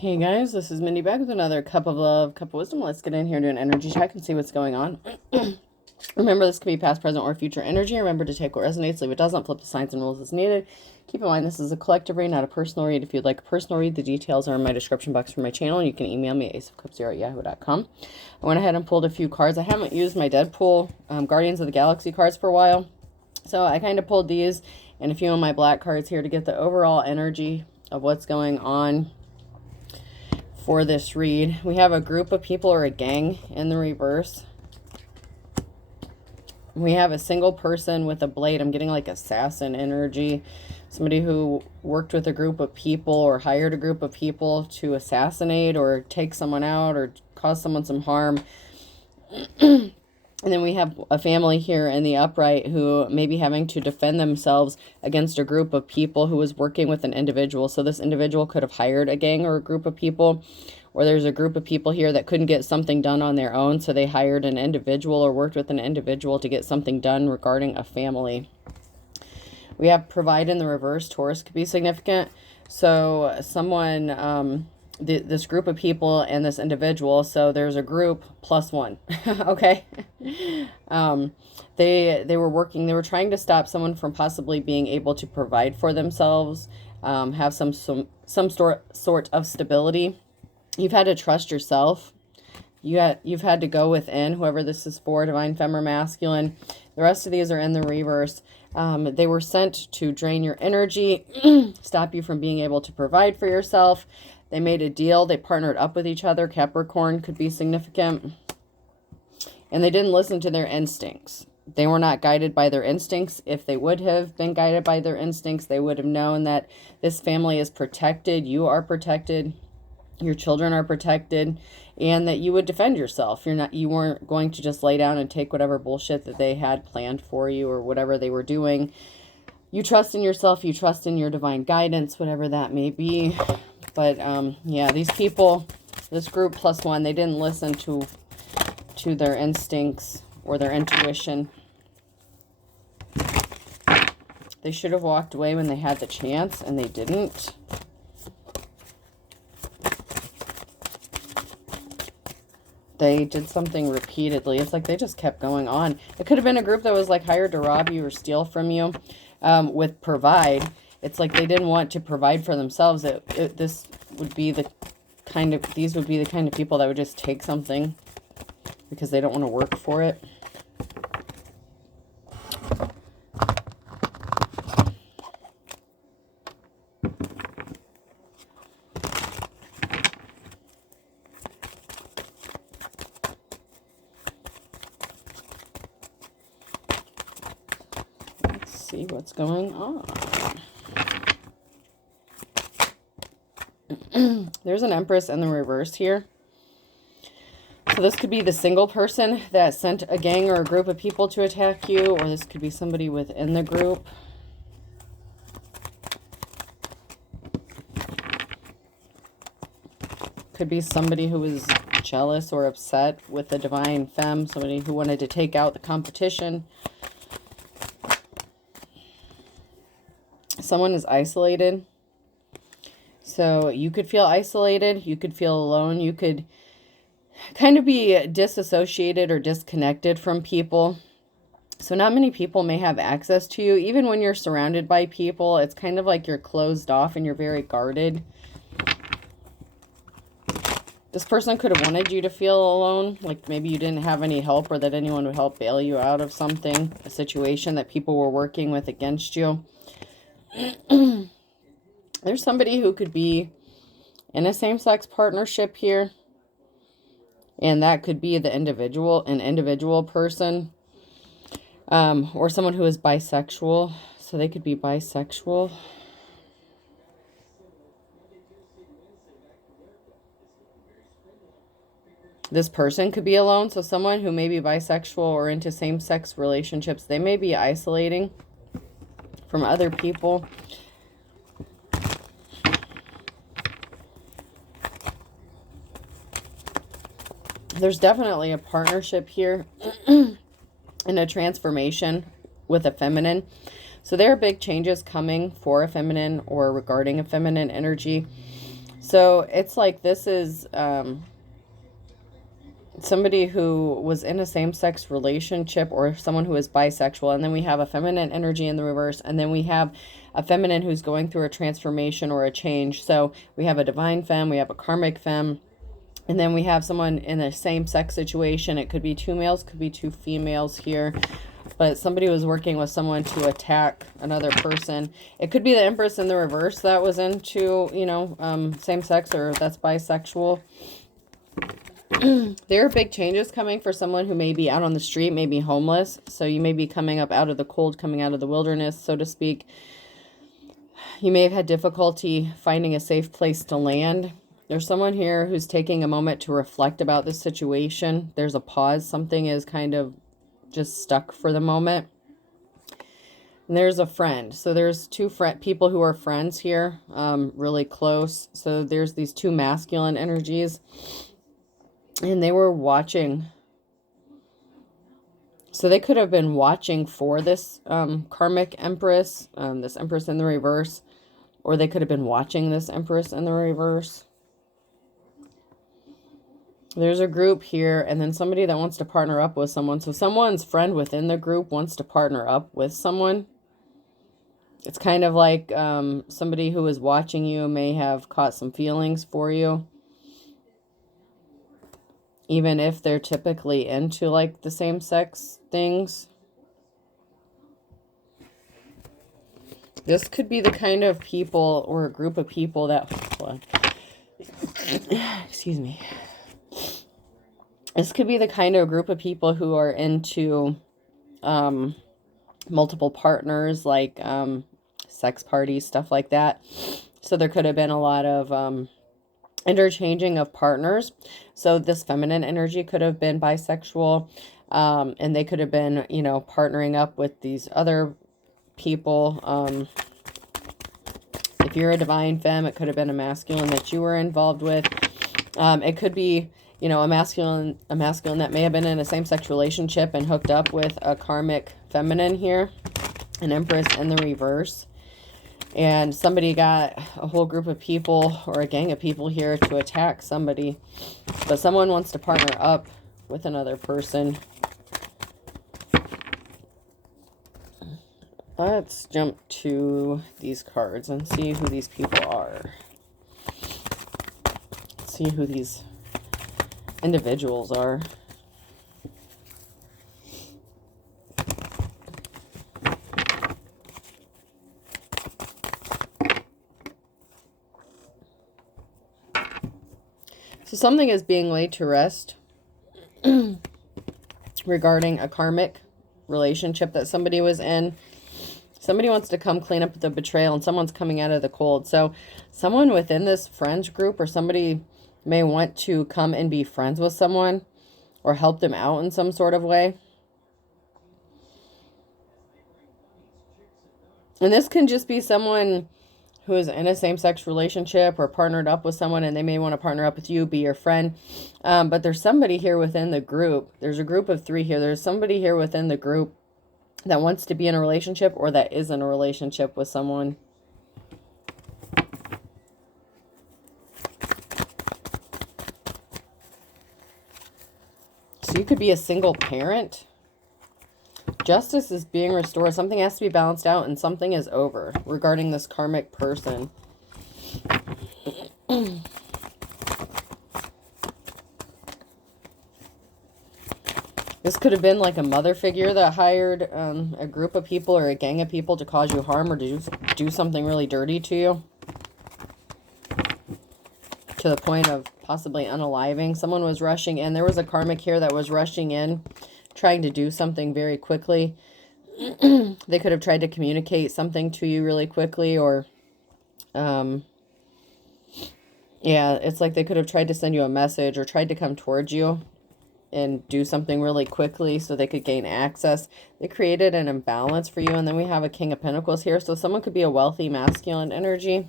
Hey guys, this is Mindy back with another cup of love, cup of wisdom. Let's get in here and do an energy check and see what's going on. Remember, this can be past, present, or future energy. Remember to take what resonates, leave what doesn't, flip the signs and rules as needed. Keep in mind, this is a collective read, not a personal read. If you'd like a personal read, the details are in my description box for my channel. You can email me at aceofcups0@yahoo.com. I went ahead and pulled a few cards. I haven't used my Deadpool Guardians of the Galaxy cards for a while, so I kind of pulled these and a few of my black cards here to get the overall energy of what's going on for this read. We have a group of people or a gang in the reverse. We have a single person with a blade. I'm getting like assassin energy. Somebody who worked with a group of people or hired a group of people to assassinate or take someone out or cause someone some harm. And then we have a family here in the upright who may be having to defend themselves against a group of people who was working with an individual. So this individual could have hired a gang or a group of people, or there's a group of people here that couldn't get something done on their own. So they hired an individual or worked with an individual to get something done regarding a family. We have provide in the reverse. Taurus could be significant. So someone, this group of people and this individual, so there's a group plus one. Okay. They were trying to stop someone from possibly being able to provide for themselves, have some sort of stability. You've had to trust yourself. You've had to go within, whoever this is for, divine feminine masculine. The rest of these are in the reverse. They were sent to drain your energy, stop you from being able to provide for yourself. They made a deal. They partnered up with each other. Capricorn could be significant. And they didn't listen to their instincts. They were not guided by their instincts. If they would have been guided by their instincts, they would have known that this family is protected. You are protected. Your children are protected. And that you would defend yourself. You weren't going to just lay down and take whatever bullshit that they had planned for you or whatever they were doing. You trust in yourself. You trust in your divine guidance, whatever that may be. But, yeah, these people, this group plus one, they didn't listen to their instincts or their intuition. They should have walked away when they had the chance, and they didn't. They did something repeatedly. It's like they just kept going on. It could have been a group that was like hired to rob you or steal from you with provide. It's like they didn't want to provide for themselves. These would be the kind of people that would just take something because they don't want to work for it. Let's see what's going on. There's an Empress in the reverse here. So this could be the single person that sent a gang or a group of people to attack you, or this could be somebody within the group. Could be somebody who was jealous or upset with the divine femme, somebody who wanted to take out the competition. Someone is isolated. So you could feel isolated, you could feel alone, you could kind of be disassociated or disconnected from people. So not many people may have access to you. Even when you're surrounded by people, it's kind of like you're closed off and you're very guarded. This person could have wanted you to feel alone, like maybe you didn't have any help or that anyone would help bail you out of something, a situation that people were working with against you. There's somebody who could be in a same-sex partnership here. And that could be an individual person. Or someone who is bisexual. So they could be bisexual. This person could be alone. So someone who may be bisexual or into same-sex relationships, they may be isolating from other people. There's definitely a partnership here and a transformation with a feminine. So there are big changes coming for a feminine or regarding a feminine energy. So it's like this is somebody who was in a same-sex relationship, or someone who is bisexual, and then we have a feminine energy in the reverse, and then we have a feminine who's going through a transformation or a change. So we have a divine femme, we have a karmic femme, and then we have someone in a same-sex situation. It could be two males, could be two females here, but somebody was working with someone to attack another person. It could be the Empress in the reverse that was into, you know, same sex, or that's bisexual. There are big changes coming for someone who may be out on the street, may be homeless. So you may be coming up out of the cold, coming out of the wilderness, so to speak. You may have had difficulty finding a safe place to land. There's someone here who's taking a moment to reflect about this situation. There's a pause. Something is kind of just stuck for the moment. And there's a friend. So there's two people who are friends here, really close. So there's these two masculine energies. And they were watching. So they could have been watching for this karmic empress, this empress in the reverse. Or they could have been watching this empress in the reverse. There's a group here, and then somebody that wants to partner up with someone. So someone's friend within the group wants to partner up with someone. It's kind of like somebody who is watching you may have caught some feelings for you. Even if they're typically into like the same sex things. This could be the kind of people or a group of people that, excuse me. This could be the kind of group of people who are into multiple partners, like sex parties, stuff like that. So there could have been a lot of interchanging of partners. So this feminine energy could have been bisexual, and they could have been, you know, partnering up with these other people. If you're a divine femme, it could have been a masculine that you were involved with. It could be, you know, a masculine that may have been in a same-sex relationship and hooked up with a karmic feminine here, an empress in the reverse. And somebody got a whole group of people or a gang of people here to attack somebody. But someone wants to partner up with another person. Let's jump to these cards and see who these people are. See who these individuals are. So something is being laid to rest regarding a karmic relationship that somebody was in. Somebody wants to come clean up the betrayal, and someone's coming out of the cold. So someone within this friends group, or somebody may want to come and be friends with someone or help them out in some sort of way. And this can just be someone who is in a same-sex relationship or partnered up with someone, and they may want to partner up with you, be your friend. But there's somebody here within the group. There's a group of 3 here. There's somebody here within the group that wants to be in a relationship or that is in a relationship with someone. So you could be a single parent. Justice is being restored. Something has to be balanced out, and something is over regarding this karmic person. This could have been like a mother figure that hired a group of people or a gang of people to cause you harm or to do something really dirty to you. To the point of possibly unaliving. Someone was rushing in. There was a karmic here that was rushing in, trying to do something very quickly. They could have tried to communicate something to you really quickly, or yeah, it's like they could have tried to send you a message or tried to come towards you and do something really quickly so they could gain access. They created an imbalance for you. And then we have a King of Pentacles here. So someone could be a wealthy masculine energy.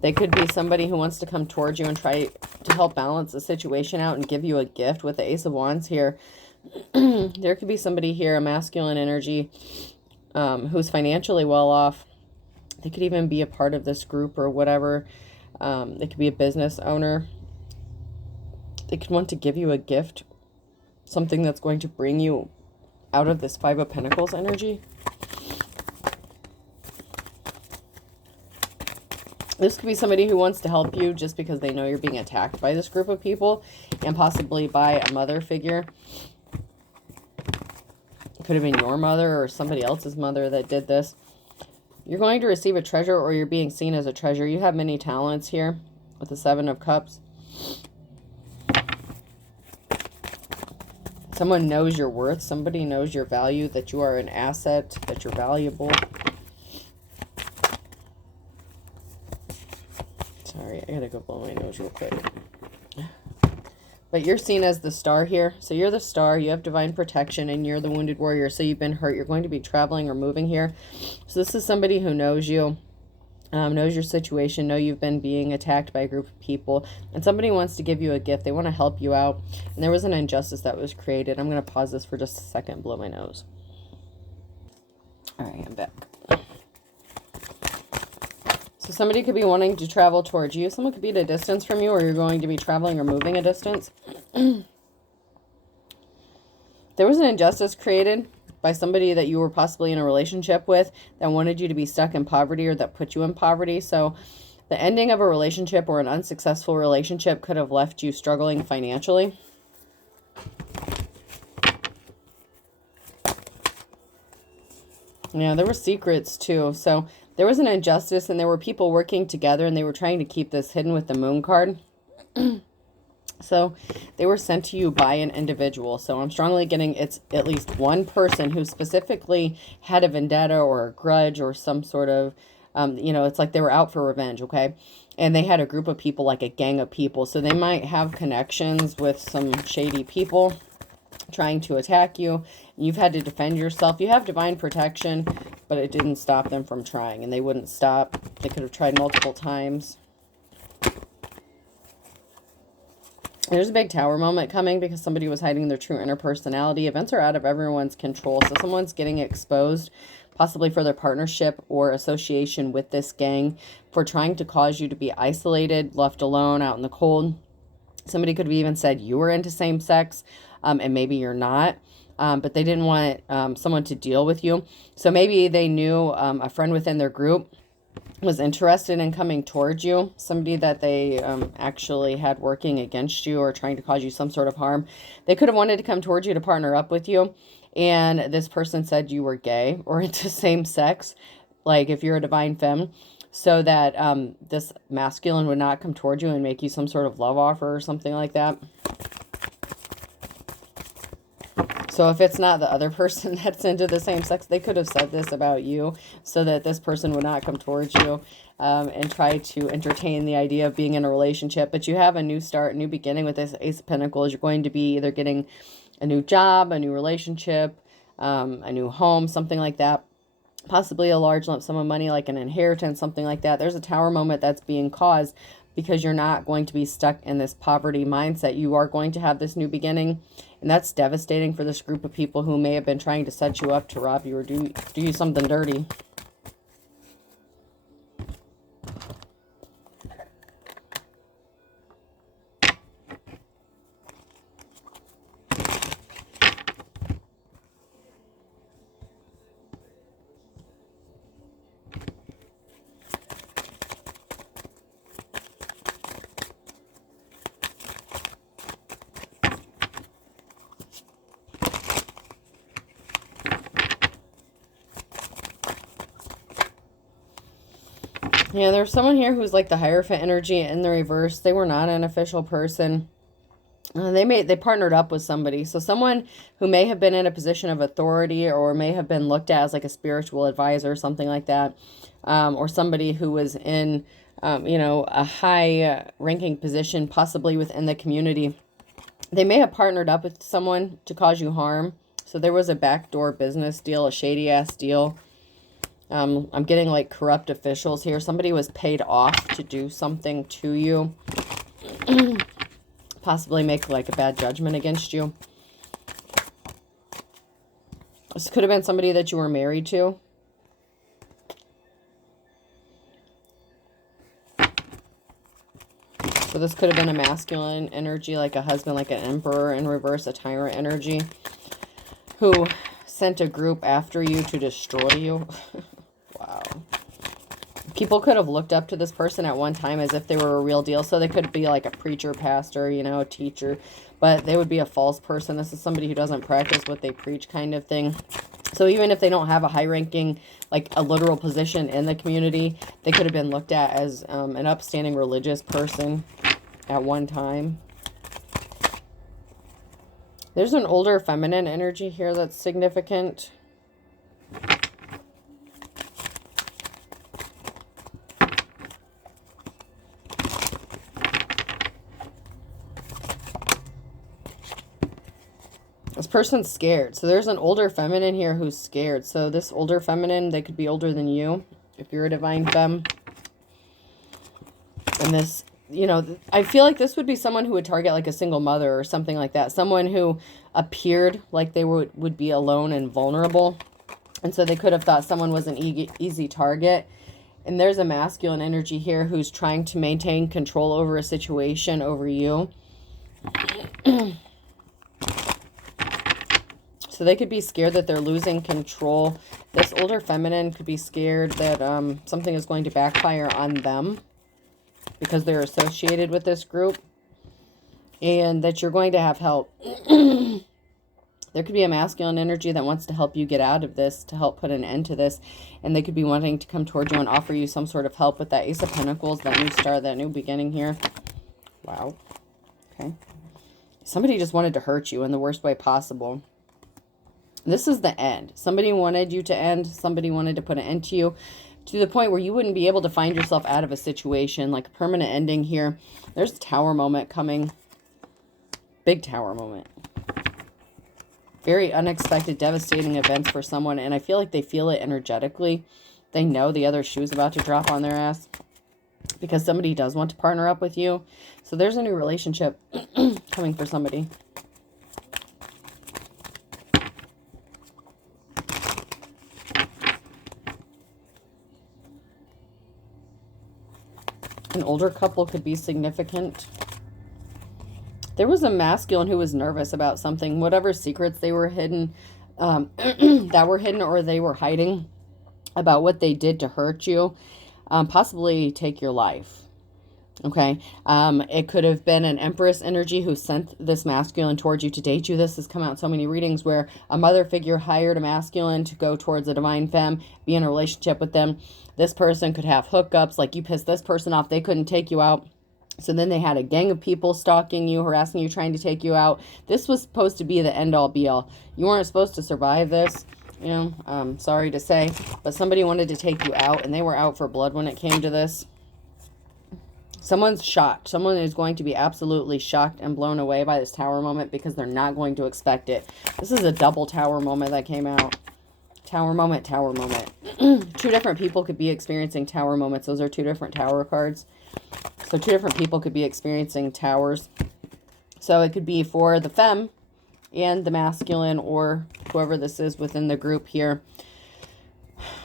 They could be somebody who wants to come towards you and try to help balance the situation out and give you a gift with the Ace of Wands here. There could be somebody here, a masculine energy, who's financially well off. They could even be a part of this group or whatever. They could be a business owner. They could want to give you a gift, something that's going to bring you out of this Five of Pentacles energy. This could be somebody who wants to help you just because they know you're being attacked by this group of people, and possibly by a mother figure. It could have been your mother or somebody else's mother that did this. You're going to receive a treasure, or you're being seen as a treasure. You have many talents here with the Seven of Cups. Someone knows your worth. Somebody knows your value, that you are an asset, that you're valuable. Sorry, I gotta go blow my nose real quick. But you're seen as the star here. So you're the star, you have divine protection, and you're the wounded warrior. So you've been hurt. You're going to be traveling or moving here. So this is somebody who knows you, knows your situation, know you've been being attacked by a group of people, and somebody wants to give you a gift. They want to help you out. And there was an injustice that was created. I'm going to pause this for just a second and blow my nose. All right, I'm back. So somebody could be wanting to travel towards you. Someone could be at a distance from you, or you're going to be traveling or moving a distance. There was an injustice created by somebody that you were possibly in a relationship with that wanted you to be stuck in poverty, or that put you in poverty. So the ending of a relationship or an unsuccessful relationship could have left you struggling financially. Yeah, there were secrets too. So there was an injustice, and there were people working together, and they were trying to keep this hidden with the Moon card. So they were sent to you by an individual. So I'm strongly getting it's at least one person who specifically had a vendetta or a grudge or some sort of, you know, it's like they were out for revenge, okay? And they had a group of people, like a gang of people. So they might have connections with some shady people trying to attack you. You've had to defend yourself. You have divine protection, but it didn't stop them from trying, and they wouldn't stop. They could have tried multiple times. There's a big tower moment coming because somebody was hiding their true inner personality. Events are out of everyone's control, so someone's getting exposed, possibly for their partnership or association with this gang, for trying to cause you to be isolated, left alone, out in the cold. Somebody could have even said you were into same sex, and maybe you're not, but they didn't want someone to deal with you. So maybe they knew a friend within their group was interested in coming towards you, somebody that they actually had working against you or trying to cause you some sort of harm. They could have wanted to come towards you to partner up with you, and this person said you were gay or into same sex, like if you're a divine femme, so that this masculine would not come towards you and make you some sort of love offer or something like that. So if it's not the other person that's into the same sex, they could have said this about you so that this person would not come towards you and try to entertain the idea of being in a relationship. But you have a new start, a new beginning with this Ace of Pentacles. You're going to be either getting a new job, a new relationship, a new home, something like that. Possibly a large lump sum of money, like an inheritance, something like that. There's a tower moment that's being caused because you're not going to be stuck in this poverty mindset. You are going to have this new beginning, and that's devastating for this group of people who may have been trying to set you up to rob you or do you something dirty. Yeah, there's someone here who's like the Hierophant energy in the reverse. They were not an official person. They partnered up with somebody. So someone who may have been in a position of authority or may have been looked at as like a spiritual advisor or something like that. Or somebody who was in, you know, a high ranking position, possibly within the community. They may have partnered up with someone to cause you harm. So there was a backdoor business deal, a shady ass deal. I'm getting like corrupt officials here. Somebody was paid off to do something to you. Possibly make like a bad judgment against you. This could have been somebody that you were married to. So this could have been a masculine energy, like a husband, like an emperor in reverse, a tyrant energy, who sent a group after you to destroy you. Wow. People could have looked up to this person at one time as if they were a real deal. So they could be like a preacher, pastor, you know, a teacher, but they would be a false person. This is somebody who doesn't practice what they preach, kind of thing. So even if they don't have a high-ranking, like a literal position in the community, they could have been looked at as an upstanding religious person at one time. There's an older feminine energy here that's significant. This person's scared. So there's an older feminine here who's scared. So this older feminine, they could be older than you if you're a divine femme. And this, you know, I feel like this would be someone who would target like a single mother or something like that. Someone who appeared like they would be alone and vulnerable. And so they could have thought someone was an easy target. And there's a masculine energy here who's trying to maintain control over a situation, over you. So they could be scared that they're losing control. This older feminine could be scared that something is going to backfire on them because they're associated with this group, and that you're going to have help. There could be a masculine energy that wants to help you get out of this, to help put an end to this, and they could be wanting to come toward you and offer you some sort of help with that Ace of Pentacles, that new start, that new beginning here. Wow. Okay. Somebody just wanted to hurt you in the worst way possible. This is the end. Somebody wanted you to end. Somebody wanted to put an end to you, to the point where you wouldn't be able to find yourself out of a situation, like a permanent ending here. There's a tower moment coming. Big tower moment. Very unexpected, devastating events for someone, and I feel like they feel it energetically. They know the other shoe's about to drop on their ass because somebody does want to partner up with you. So there's a new relationship coming for somebody. An older couple could be significant. There was a masculine who was nervous about something, whatever secrets they were hidden, that were hidden or they were hiding about what they did to hurt you, possibly take your life. Okay. It could have been an Empress energy who sent this masculine towards you to date you. This has come out in so many readings where a mother figure hired a masculine to go towards a divine femme, be in a relationship with them. This person could have hookups, like you pissed this person off, they couldn't take you out. So then they had a gang of people stalking you, harassing you, trying to take you out. This was supposed to be the end-all, be-all. You weren't supposed to survive this, you know, sorry to say. But somebody wanted to take you out, and they were out for blood when it came to this. Someone's shocked. Someone is going to be absolutely shocked and blown away by this tower moment because they're not going to expect it. This is a double tower moment that came out. Tower moment, tower moment. Two different people could be experiencing tower moments. Those are two different tower cards. So two different people could be experiencing towers. So it could be for the femme and the masculine, or whoever this is within the group here.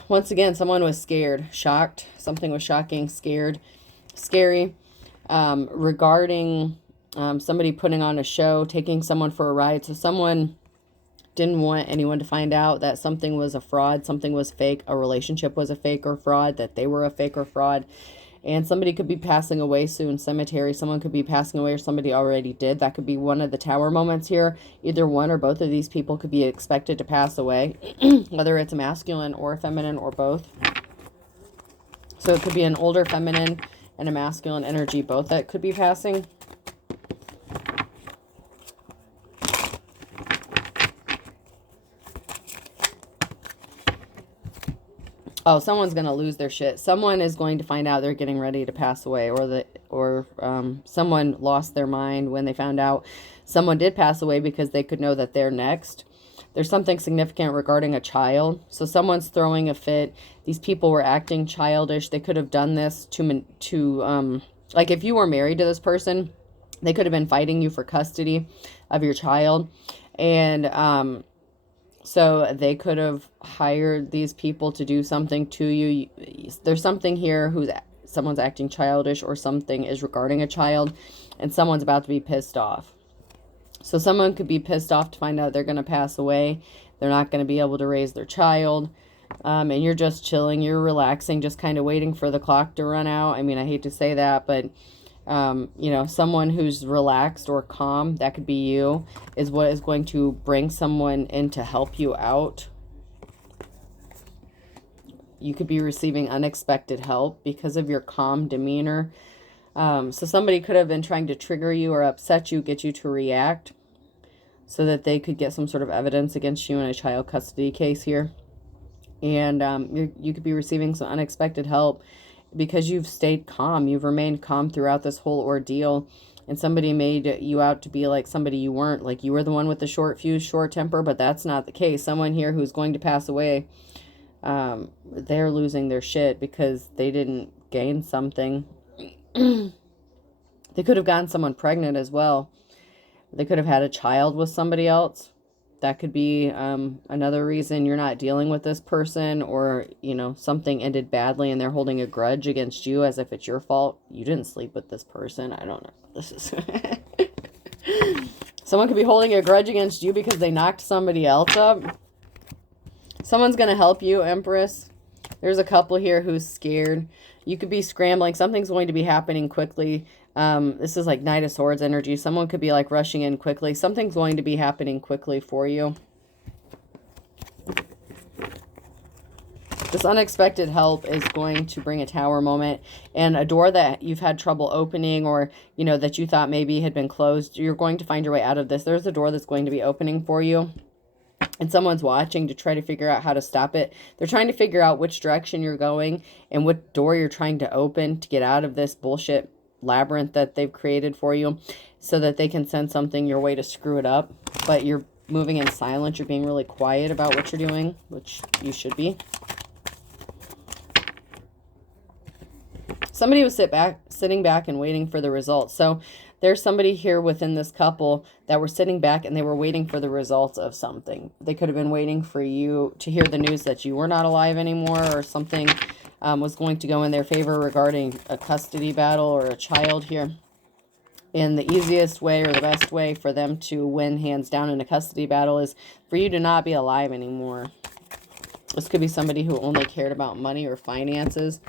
Once again, someone was scared, shocked. Something was shocking, scared, scary. Regarding somebody putting on a show, taking someone for a ride. So someone didn't want anyone to find out that something was a fraud, something was fake, a relationship was a fake or fraud, that they were a fake or fraud. And somebody could be passing away soon. Cemetery, someone could be passing away, or somebody already did. That could be one of the tower moments here. Either one or both of these people could be expected to pass away, whether it's a masculine or a feminine or both. So it could be an older feminine and a masculine energy, both that could be passing. Oh, someone's going to lose their shit. Someone is going to find out they're getting ready to pass away, or someone lost their mind when they found out someone did pass away because they could know that they're next. There's something significant regarding a child. So someone's throwing a fit. These people were acting childish. They could have done this to like if you were married to this person, they could have been fighting you for custody of your child. And so they could have hired these people to do something to you. There's something here someone's acting childish or something is regarding a child, and someone's about to be pissed off. So someone could be pissed off to find out they're going to pass away. They're not going to be able to raise their child. And you're just chilling. You're relaxing, just kind of waiting for the clock to run out. I mean, I hate to say that, but, you know, someone who's relaxed or calm, that could be you, is what is going to bring someone in to help you out. You could be receiving unexpected help because of your calm demeanor. So somebody could have been trying to trigger you or upset you, get you to react so that they could get some sort of evidence against you in a child custody case here. And you could be receiving some unexpected help because you've stayed calm. You've remained calm throughout this whole ordeal. And somebody made you out to be like somebody you weren't. Like you were the one with the short fuse, short temper, but that's not the case. Someone here who's going to pass away, they're losing their shit because they didn't gain something. They could have gotten someone pregnant as well. They could have had a child with somebody else. That could be another reason you're not dealing with this person, or, you know, something ended badly and they're holding a grudge against you as if it's your fault. You didn't sleep with this person. I don't know. This is someone could be holding a grudge against you because they knocked somebody else up. Someone's going to help you, Empress. There's a couple here who's scared. You could be scrambling. Something's going to be happening quickly. This is like Knight of Swords energy. Someone could be like rushing in quickly. Something's going to be happening quickly for you. This unexpected help is going to bring a Tower moment, and a door that you've had trouble opening, or, you know, that you thought maybe had been closed. You're going to find your way out of this. There's a door that's going to be opening for you. And someone's watching to try to figure out how to stop it. They're trying to figure out which direction you're going and what door you're trying to open to get out of this bullshit labyrinth that they've created for you, so that they can send something your way to screw it up. But you're moving in silence. You're being really quiet about what you're doing, which you should be. Somebody was sitting back and waiting for the results. So there's somebody here within this couple that were sitting back and they were waiting for the results of something. They could have been waiting for you to hear the news that you were not alive anymore, or something was going to go in their favor regarding a custody battle or a child here. And the easiest way or the best way for them to win hands down in a custody battle is for you to not be alive anymore. This could be somebody who only cared about money or finances.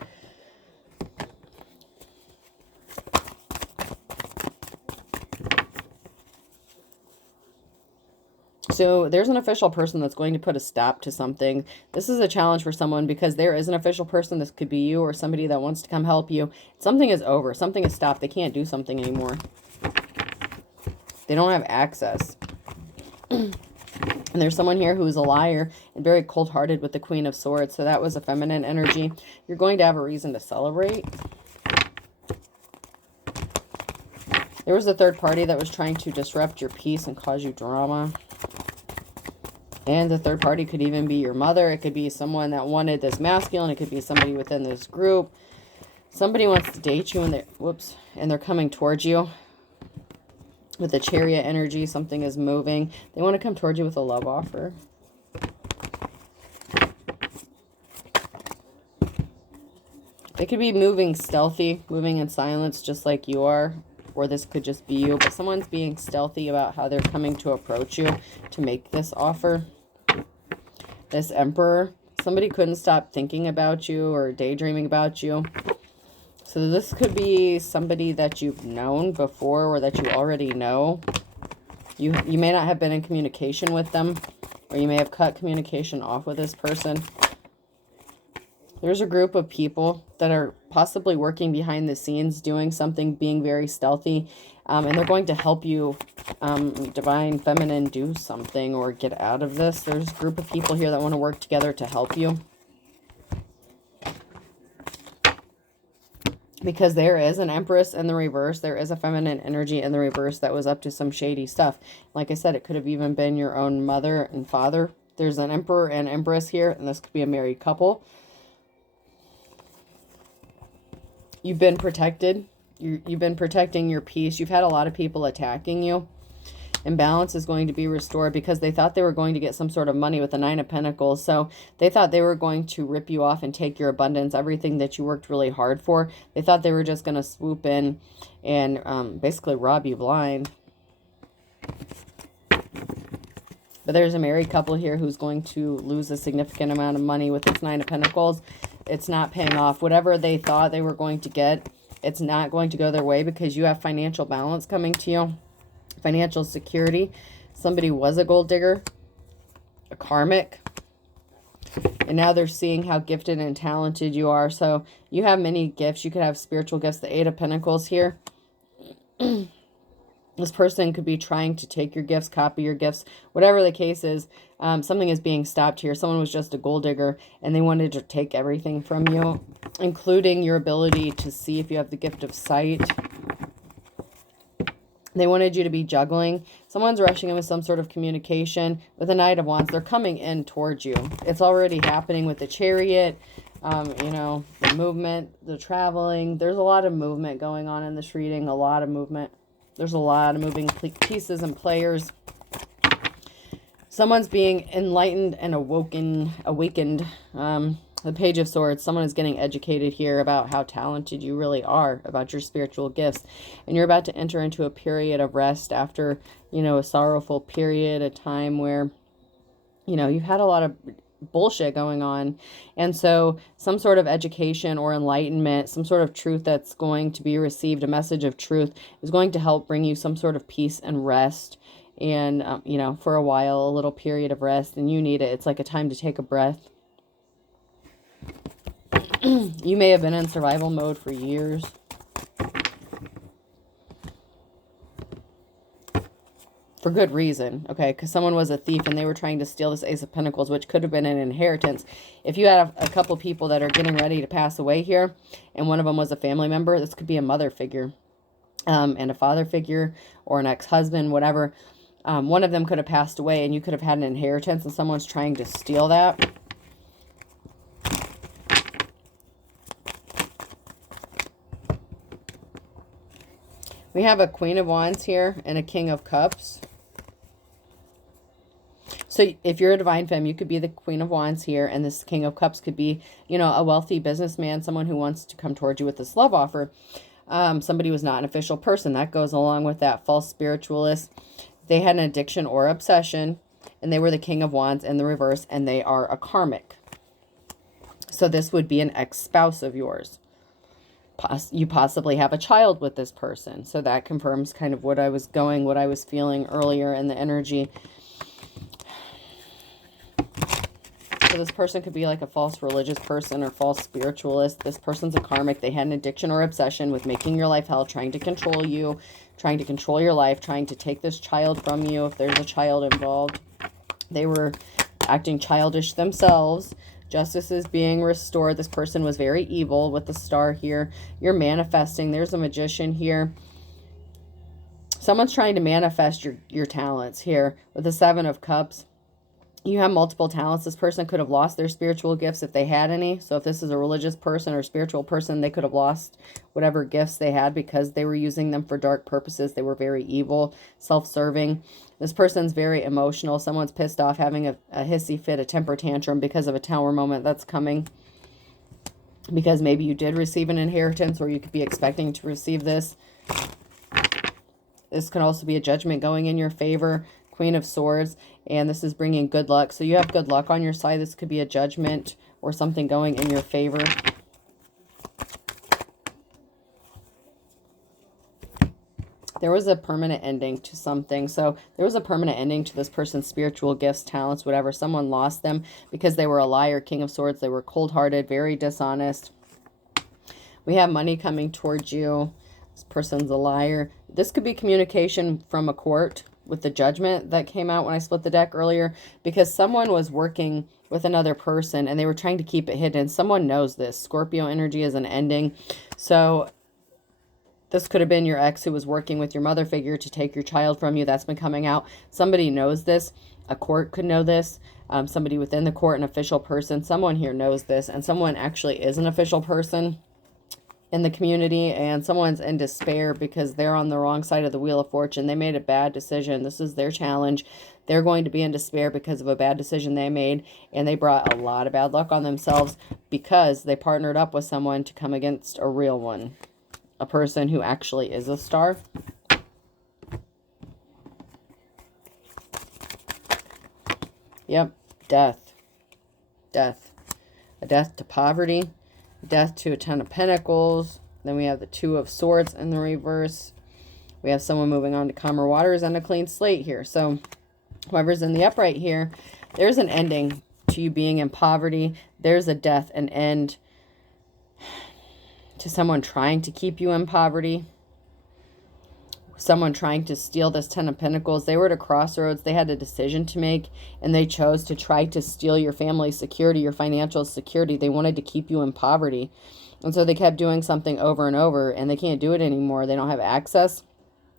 So there's an official person that's going to put a stop to something. This is a challenge for someone because there is an official person. This could be you or somebody that wants to come help you. Something is over. Something is stopped. They can't do something anymore. They don't have access. And there's someone here who's a liar and very cold-hearted with the Queen of Swords. So that was a feminine energy. You're going to have a reason to celebrate. There was a third party that was trying to disrupt your peace and cause you drama. And the third party could even be your mother. It could be someone that wanted this masculine. It could be somebody within this group. Somebody wants to date you and they're coming towards you. With the Chariot energy, something is moving. They want to come towards you with a love offer. They could be moving stealthy, moving in silence just like you are. Or this could just be you. But someone's being stealthy about how they're coming to approach you to make this offer. This Emperor. Somebody couldn't stop thinking about you or daydreaming about you. So this could be somebody that you've known before or that you already know. You may not have been in communication with them, or you may have cut communication off with this person. There's a group of people that are possibly working behind the scenes, doing something, being very stealthy, and they're going to help you, divine feminine, do something or get out of this. There's a group of people here that want to work together to help you. Because there is an Empress in the reverse. There is a feminine energy in the reverse that was up to some shady stuff. Like I said, it could have even been your own mother and father. There's an Emperor and Empress here, and this could be a married couple. You've been protected. You've been protecting your peace. You've had a lot of people attacking you. And balance is going to be restored because they thought they were going to get some sort of money with the Nine of Pentacles. So they thought they were going to rip you off and take your abundance, everything that you worked really hard for. They thought they were just going to swoop in and basically rob you blind. But there's a married couple here who's going to lose a significant amount of money with this Nine of Pentacles. It's not paying off. Whatever they thought they were going to get, it's not going to go their way because you have financial balance coming to you. Financial security. Somebody was a gold digger, a karmic, and now they're seeing how gifted and talented you are. So you have many gifts. You could have spiritual gifts. The Eight of Pentacles here. This person could be trying to take your gifts, copy your gifts, whatever the case is. Something is being stopped here. Someone was just a gold digger and they wanted to take everything from you, including your ability to see if you have the gift of sight. They wanted you to be juggling. Someone's rushing in with some sort of communication. With the Knight of Wands, they're coming in towards you. It's already happening with the Chariot, you know, the movement, the traveling. There's a lot of movement going on in this reading, a lot of movement. There's a lot of moving pieces and players. Someone's being enlightened and awakened. The Page of Swords, someone is getting educated here about how talented you really are, about your spiritual gifts. And you're about to enter into a period of rest after, you know, a sorrowful period, a time where, you know, you've had a lot of bullshit going on. And so some sort of education or enlightenment, some sort of truth that's going to be received, a message of truth, is going to help bring you some sort of peace and rest. And, you know, for a while, a little period of rest, and you need it. It's like a time to take a breath. You may have been in survival mode for years. For good reason, okay? Because someone was a thief and they were trying to steal this Ace of Pentacles, which could have been an inheritance. If you had a couple people that are getting ready to pass away here, and one of them was a family member, this could be a mother figure, and a father figure, or an ex-husband, whatever. One of them could have passed away, and you could have had an inheritance, and someone's trying to steal that. We have a Queen of Wands here and a King of Cups. So if you're a divine femme, you could be the Queen of Wands here, and this King of Cups could be, you know, a wealthy businessman, someone who wants to come towards you with this love offer. Somebody was not an official person. That goes along with that. False spiritualist. They had an addiction or obsession, and they were the King of Wands in the reverse, and they are a karmic. So this would be an ex-spouse of yours. You possibly have a child with this person. So that confirms kind of what I was feeling earlier in the energy. So this person could be like a false religious person or false spiritualist. This person's a karmic. They had an addiction or obsession with making your life hell, trying to control you, trying to control your life, trying to take this child from you if there's a child involved. They were acting childish themselves. Justice is being restored. This person was very evil with the star here. You're manifesting. There's a magician here. Someone's trying to manifest your talents here with the Seven of Cups. You have multiple talents. This person could have lost their spiritual gifts if they had any. So if this is a religious person or spiritual person, they could have lost whatever gifts they had because they were using them for dark purposes. They were very evil, self-serving. This person's very emotional. Someone's pissed off, having a hissy fit, a temper tantrum because of a tower moment that's coming. Because maybe you did receive an inheritance, or you could be expecting to receive this. This could also be a judgment going in your favor. Queen of Swords, and this is bringing good luck. So you have good luck on your side. This could be a judgment or something going in your favor. There was a permanent ending to something. So there was a permanent ending to this person's spiritual gifts, talents, whatever. Someone lost them because they were a liar. King of Swords, they were cold-hearted, very dishonest. We have money coming towards you. This person's a liar. This could be communication from a court with the judgment that came out when I split the deck earlier, because someone was working with another person and they were trying to keep it hidden. Someone knows this. Scorpio energy is an ending. So this could have been your ex who was working with your mother figure to take your child from you. That's been coming out. Somebody knows this. A court could know this. Somebody within the court, an official person. Someone here knows this, and someone actually is an official person. in the community, and someone's in despair because they're on the wrong side of the Wheel of Fortune. They made a bad decision. This is their challenge. They're going to be in despair because of a bad decision they made, and they brought a lot of bad luck on themselves because they partnered up with someone to come against a real one, a person who actually is a star. Yep, death. Death. A death to poverty. Death to a Ten of Pentacles. Then we have the Two of Swords in the reverse. We have someone moving on to calmer waters and a clean slate here. So whoever's in the upright here, there's an ending to you being in poverty. There's a death, an end to someone trying to keep you in poverty. Someone trying to steal this Ten of Pentacles. They were at a crossroads. They had a decision to make, and they chose to try to steal your family's security, your financial security. They wanted to keep you in poverty. And so they kept doing something over and over, and they can't do it anymore. They don't have access.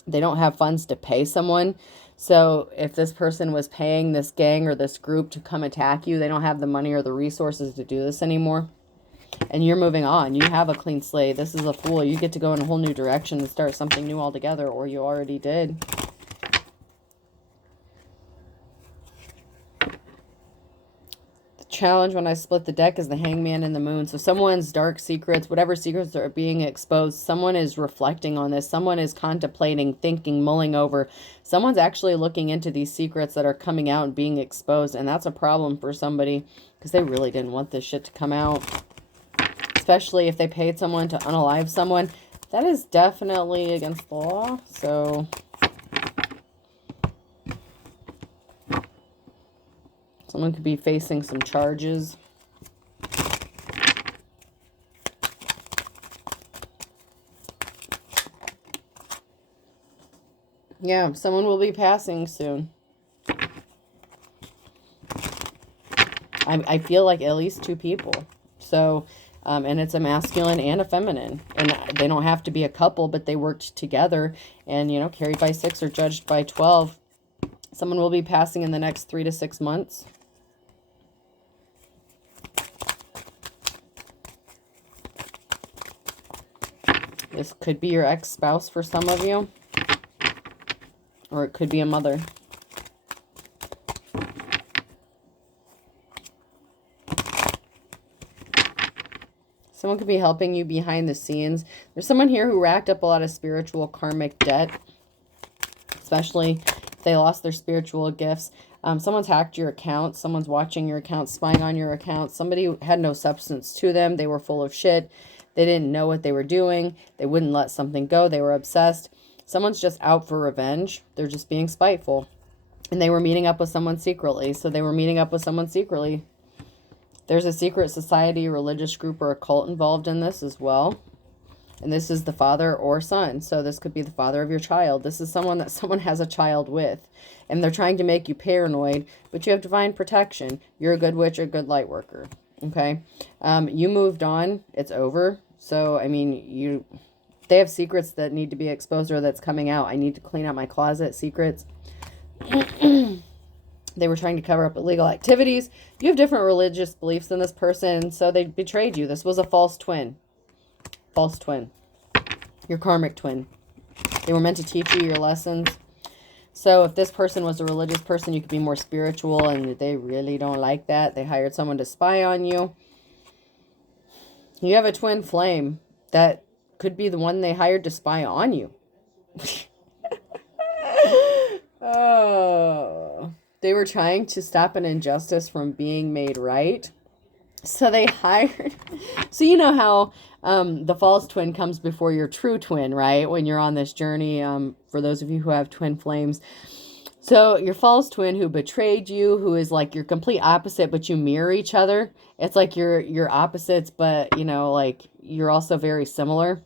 They don't have funds to pay someone. So if this person was paying this gang or this group to come attack you, they don't have the money or the resources to do this anymore. And you're moving on. You have a clean slate. This is a Fool. You get to go in a whole new direction and start something new altogether, or you already did. The challenge when I split the deck is the Hangman and the Moon. So someone's dark secrets, whatever secrets are being exposed, someone is reflecting on this. Someone is contemplating, thinking, mulling over. Someone's actually looking into these secrets that are coming out and being exposed. And that's a problem for somebody because they really didn't want this shit to come out. Especially if they paid someone to unalive someone. That is definitely against the law. So someone could be facing some charges. Yeah, someone will be passing soon. I feel like at least 2 people. So and it's a masculine and a feminine. And they don't have to be a couple, but they worked together. And, you know, carried by 6 or judged by 12. Someone will be passing in the next 3 to 6 months. This could be your ex-spouse for some of you. Or it could be a mother. Someone could be helping you behind the scenes. There's someone here who racked up a lot of spiritual karmic debt. Especially if they lost their spiritual gifts. Someone's hacked your account. Someone's watching your account, spying on your account. Somebody had no substance to them. They were full of shit. They didn't know what they were doing. They wouldn't let something go. They were obsessed. Someone's just out for revenge. They're just being spiteful. And they were meeting up with someone secretly. So they were meeting up with someone secretly. There's a secret society, religious group, or a cult involved in this as well. And this is the father or son. So this could be the father of your child. This is someone that someone has a child with. And they're trying to make you paranoid, but you have divine protection. You're a good witch or a good light worker. Okay? You moved on. It's over. So, I mean, they have secrets that need to be exposed or that's coming out. I need to clean out my closet secrets. They were trying to cover up illegal activities. You have different religious beliefs than this person, so they betrayed you. This was a false twin. False twin. Your karmic twin. They were meant to teach you your lessons. So if this person was a religious person, you could be more spiritual, and they really don't like that. They hired someone to spy on you. You have a twin flame that could be the one they hired to spy on you. Oh... They were trying to stop an injustice from being made right. So they hired... So you know how the false twin comes before your true twin, right? When you're on this journey, for those of you who have twin flames. So your false twin who betrayed you, who is like your complete opposite, but you mirror each other. It's like you're opposites, but, you know, like you're also very similar.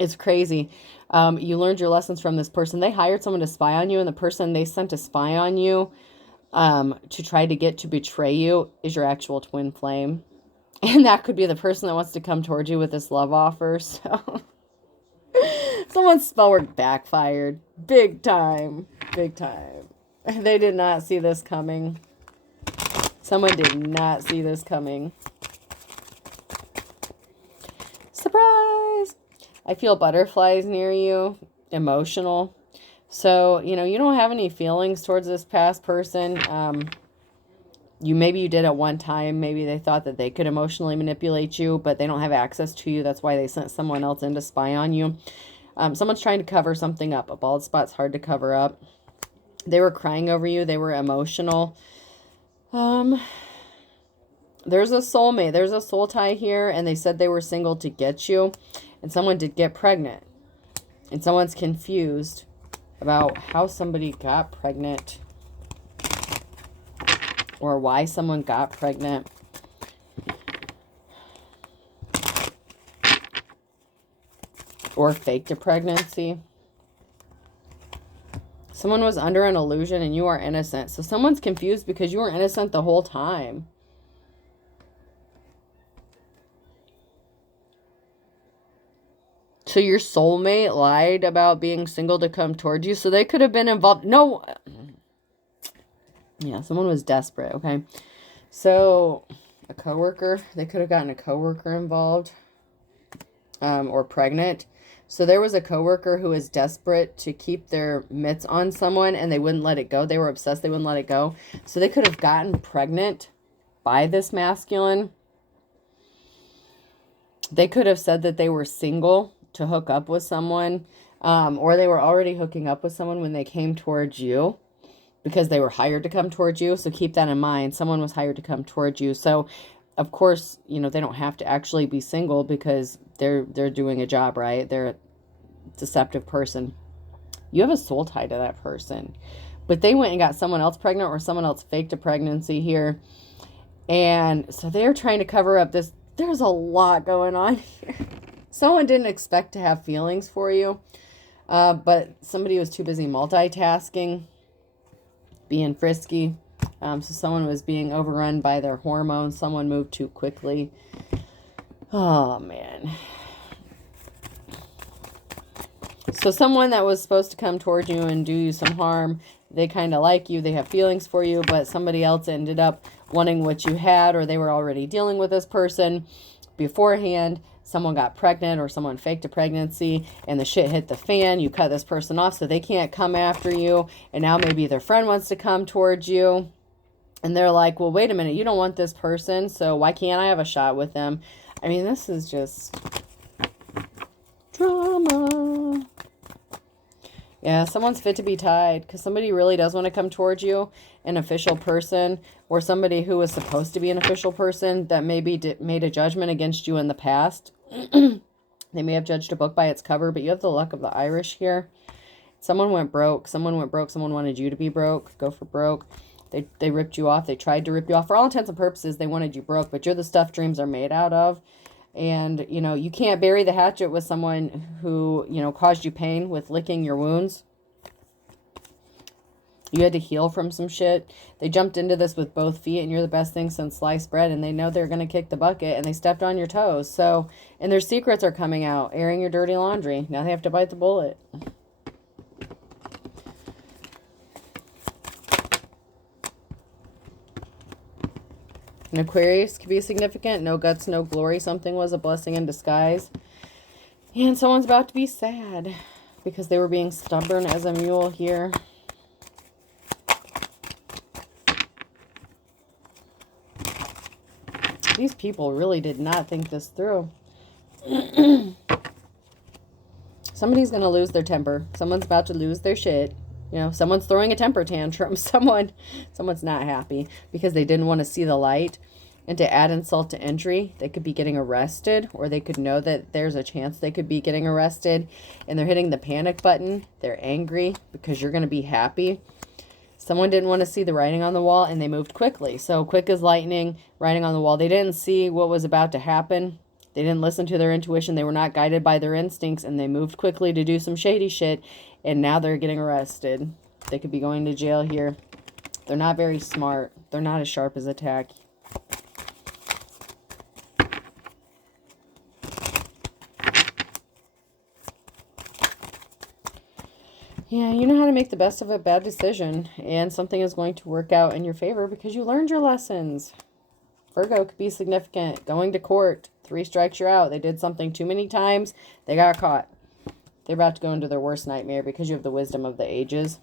It's crazy. You learned your lessons from this person. They hired someone to spy on you, and the person they sent to spy on you to try to get to betray you is your actual twin flame. And that could be the person that wants to come towards you with this love offer. So someone's spell work backfired. Big time. Big time. They did not see this coming. Someone did not see this coming. Surprise! I feel butterflies near you. Emotional. So, you know, you don't have any feelings towards this past person. Maybe you did at one time. Maybe they thought that they could emotionally manipulate you, but they don't have access to you. That's why they sent someone else in to spy on you. Someone's trying to cover something up. A bald spot's hard to cover up. They were crying over you. They were emotional. There's a soulmate. There's a soul tie here, and they said they were single to get you, and someone did get pregnant, and someone's confused about how somebody got pregnant or why someone got pregnant. Or faked a pregnancy. Someone was under an illusion and you are innocent. So someone's confused because you were innocent the whole time. So your soulmate lied about being single to come towards you. So they could have been involved. No. Yeah, someone was desperate, okay? So a coworker, they could have gotten a coworker involved. Or pregnant. So there was a coworker who was desperate to keep their mitts on someone and they wouldn't let it go. They were obsessed. They wouldn't let it go. So they could have gotten pregnant by this masculine. They could have said that they were single to hook up with someone. Or they were already hooking up with someone when they came towards you because they were hired to come towards you. So keep that in mind. Someone was hired to come towards you. So of course, you know, they don't have to actually be single because they're doing a job, right? They're a deceptive person. You have a soul tie to that person. But they went and got someone else pregnant or someone else faked a pregnancy here. And so they're trying to cover up this. There's a lot going on here. Someone didn't expect to have feelings for you. But somebody was too busy multitasking, being frisky. So someone was being overrun by their hormones. Someone moved too quickly. Oh, man. So someone that was supposed to come towards you and do you some harm, they kind of like you. They have feelings for you, but somebody else ended up wanting what you had, or they were already dealing with this person beforehand. Someone got pregnant or someone faked a pregnancy and the shit hit the fan. You cut this person off so they can't come after you. And now maybe their friend wants to come towards you. And they're like, well, wait a minute, you don't want this person, so why can't I have a shot with them? I mean, this is just drama. Yeah, someone's fit to be tied because somebody really does want to come towards you, an official person, or somebody who was supposed to be an official person that maybe made a judgment against you in the past. They may have judged a book by its cover, but you have the luck of the Irish here. Someone went broke. Someone went broke. Someone wanted you to be broke. Go for broke. They ripped you off. They tried to rip you off. For all intents and purposes, they wanted you broke, but you're the stuff dreams are made out of. And, you know, you can't bury the hatchet with someone who, you know, caused you pain with licking your wounds. You had to heal from some shit. They jumped into this with both feet, and you're the best thing since sliced bread, and they know they're going to kick the bucket, and they stepped on your toes. So, and their secrets are coming out, airing your dirty laundry. Now they have to bite the bullet. An Aquarius could be significant. No guts, no glory. Something was a blessing in disguise. And someone's about to be sad because they were being stubborn as a mule here. These people really did not think this through. Somebody's going to lose their temper. Someone's about to lose their shit. You know, someone's throwing a temper tantrum. Someone's not happy because they didn't want to see the light. And to add insult to injury, they could be getting arrested, or they could know that there's a chance they could be getting arrested. And they're hitting the panic button. They're angry because you're going to be happy. Someone didn't want to see the writing on the wall, and they moved quickly. So quick as lightning, writing on the wall. They didn't see what was about to happen. They didn't listen to their intuition. They were not guided by their instincts, and they moved quickly to do some shady shit, and now they're getting arrested. They could be going to jail here. They're not very smart. They're not as sharp as a tack. Yeah, you know how to make the best of a bad decision, and something is going to work out in your favor because you learned your lessons. Virgo could be significant. Going to court. 3 strikes, you're out. They did something too many times. They got caught. They're about to go into their worst nightmare because you have the wisdom of the ages.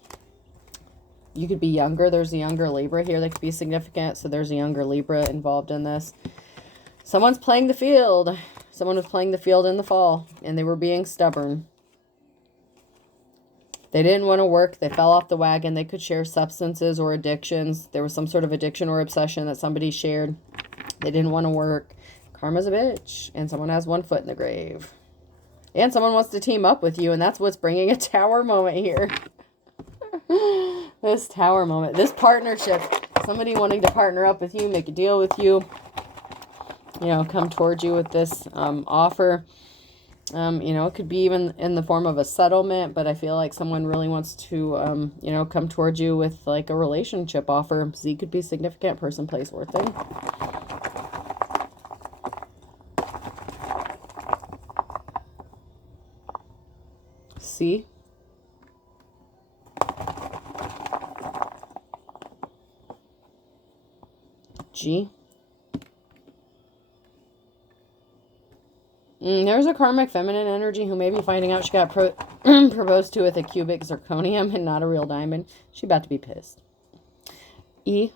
You could be younger. There's a younger Libra here that could be significant. So there's a younger Libra involved in this. Someone's playing the field. Someone was playing the field in the fall, and they were being stubborn. They didn't want to work. They fell off the wagon. They could share substances or addictions. There was some sort of addiction or obsession that somebody shared. They didn't want to work. Karma's a bitch, and someone has 1 foot in the grave. And someone wants to team up with you, and that's what's bringing a tower moment here. This tower moment. This partnership. Somebody wanting to partner up with you, make a deal with you. You know, come towards you with this offer. You know, it could be even in the form of a settlement, but I feel like someone really wants to, you know, come towards you with like a relationship offer. Z could be significant, person, place, or thing. C. G. There's a karmic feminine energy who may be finding out she got proposed to with a cubic zirconium and not a real diamond. She's about to be pissed. E.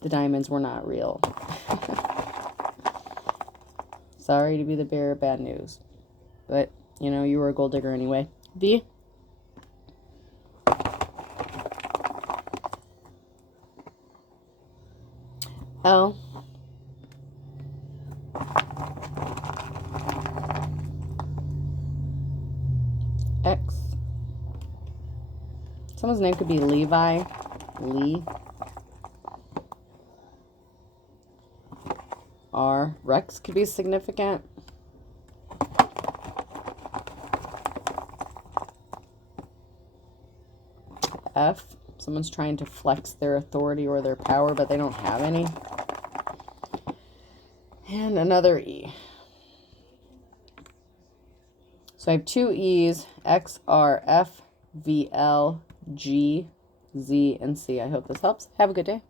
The diamonds were not real. Sorry to be the bearer of bad news. But, you know, you were a gold digger anyway. V. L. X. Someone's name could be Levi. Lee. R. Rex could be significant. F. Someone's trying to flex their authority or their power, but they don't have any. And another E. So I have 2 E's, X, R, F, V, L, G, Z, and C. I hope this helps. Have a good day.